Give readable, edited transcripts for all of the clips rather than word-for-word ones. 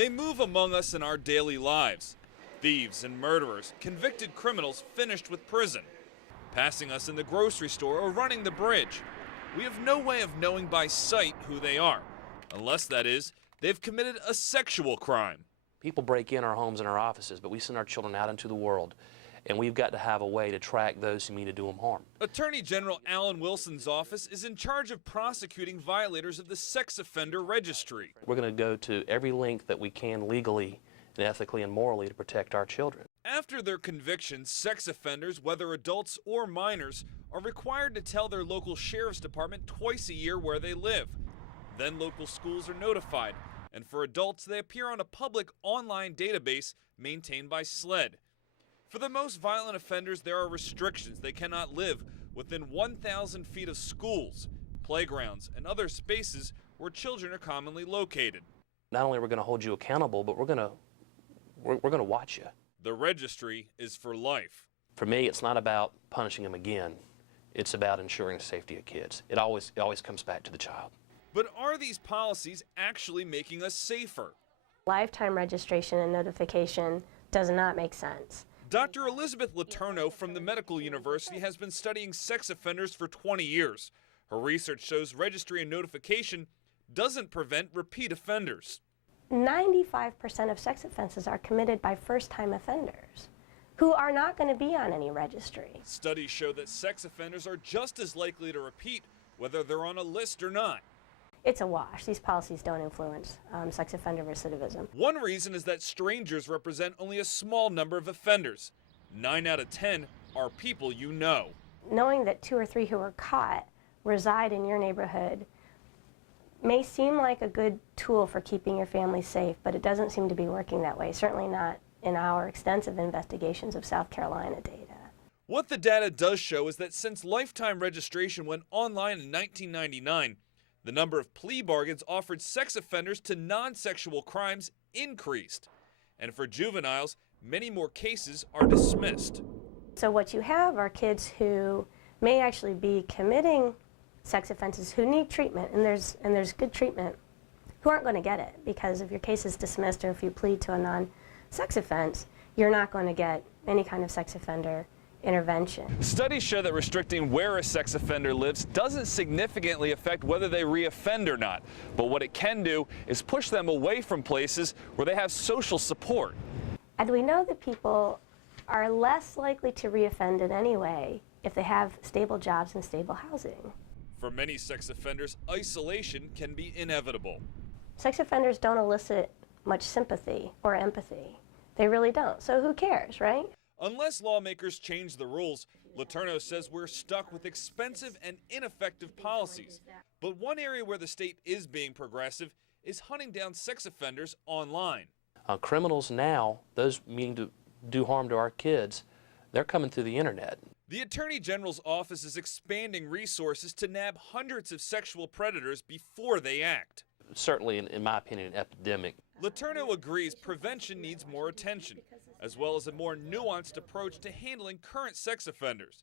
They move among us in our daily lives. Thieves and murderers, convicted criminals finished with prison, passing us in the grocery store or running the bridge. We have no way of knowing by sight who they are, unless, that is, they've committed a sexual crime. People break in our homes and our offices, but we send our children out into the world, and we've got to have a way to track those who mean to do them harm. Attorney General Alan Wilson's office is in charge of prosecuting violators of the Sex Offender Registry. We're going to go to every length that we can legally and ethically and morally to protect our children. After their conviction, sex offenders, whether adults or minors, are required to tell their local sheriff's department twice a year where they live. Then local schools are notified, and for adults, they appear on a public online database maintained by SLED. For the most violent offenders, there are restrictions. They cannot live within 1,000 feet of schools, playgrounds, and other spaces where children are commonly located. Not only are we going to hold you accountable, but we're going to watch you. The registry is for life. For me, it's not about punishing them again. It's about ensuring the safety of kids. It always comes back to the child. But are these policies actually making us safer? Lifetime registration and notification does not make sense. Dr. Elizabeth Letourneau from the Medical University has been studying sex offenders for 20 years. Her research shows registry and notification doesn't prevent repeat offenders. 95% of sex offenses are committed by first-time offenders who are not going to be on any registry. Studies show that sex offenders are just as likely to repeat whether they're on a list or not. It's a wash. These policies don't influence sex offender recidivism. One reason is that strangers represent only a small number of offenders. 9 out of 10 are people you know. Knowing that 2 or 3 who are caught reside in your neighborhood may seem like a good tool for keeping your family safe, but it doesn't seem to be working that way, certainly not in our extensive investigations of South Carolina data. What the data does show is that since lifetime registration went online in 1999, the number of plea bargains offered sex offenders to non-sexual crimes increased. And for juveniles, many more cases are dismissed. So what you have are kids who may actually be committing sex offenses who need treatment, and there's good treatment, who aren't going to get it, because if your case is dismissed or if you plead to a non-sex offense, you're not going to get any kind of sex offender intervention. Studies show that restricting where a sex offender lives doesn't significantly affect whether they reoffend or not, but what it can do is push them away from places where they have social support. And we know that people are less likely to reoffend in any way if they have stable jobs and stable housing. For many sex offenders, isolation can be inevitable. Sex offenders don't elicit much sympathy or empathy. They really don't. So who cares, right? Unless lawmakers change the rules, Letourneau says we're stuck with expensive and ineffective policies. But one area where the state is being progressive is hunting down sex offenders online. Criminals now, those meaning to do harm to our kids, they're coming through the internet. The Attorney General's office is expanding resources to nab hundreds of sexual predators before they act. Certainly, in my opinion, an epidemic. Letourneau agrees prevention needs more attention, as well as a more nuanced approach to handling current sex offenders.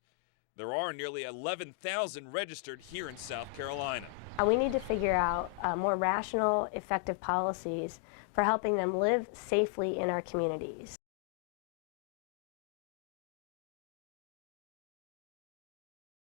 There are nearly 11,000 registered here in South Carolina. We need to figure out more rational, effective policies for helping them live safely in our communities.